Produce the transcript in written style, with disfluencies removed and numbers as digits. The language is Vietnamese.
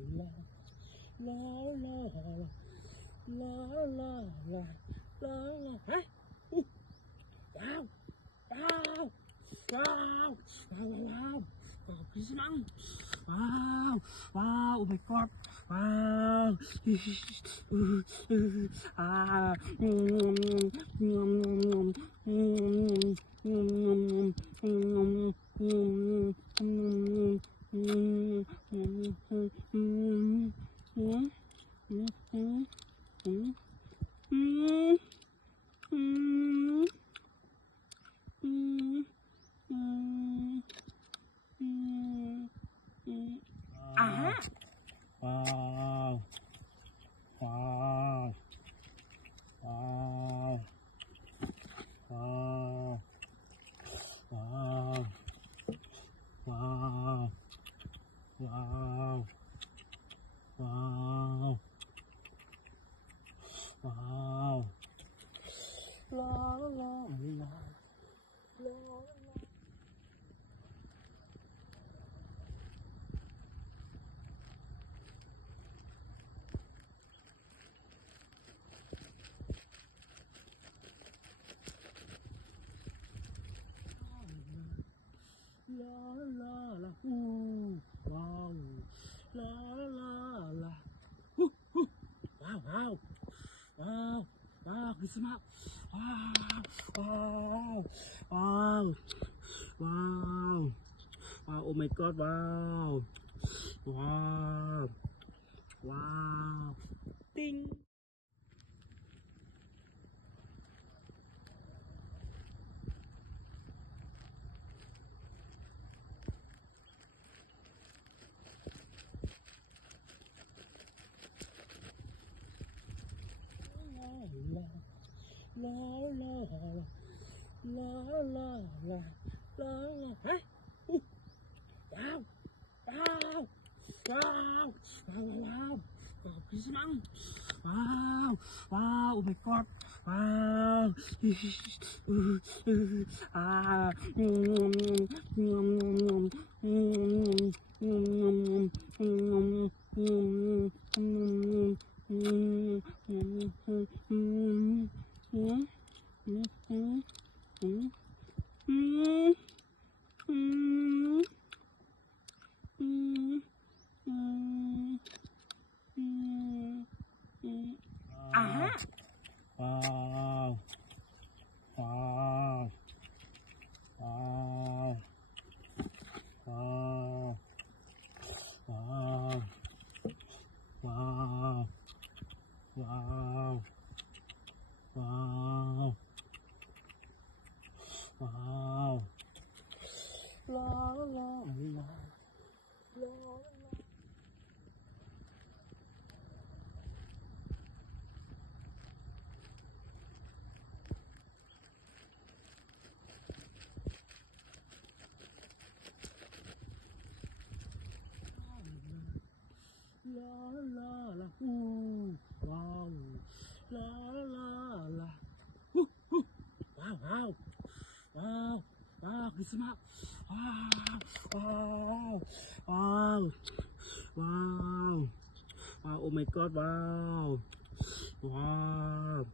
Oh my god. Wow. Wow. Wow. Wow. Wow. Wow. Wow. Wow. Wow. Wow. La la la la. La la. La la la, wow, la la la, wow, wow, wow, wow, Kisma, wow, wow, wow, wow, wow, oh my god, wow, wow, wow, ding. La la la la la la la, huh? Wow, wow, wow, wow, wow, Kisma, wow, wow, oh my god, wow, Wow. Wow. Wow. Wow. Wow. Wow. Wow. Wow. Wow. La la la la. La la. La la la, wow, la la la, wow, wow, wow, wow, Kisma, wow, wow, wow, wow, wow, oh my god, wow, wow.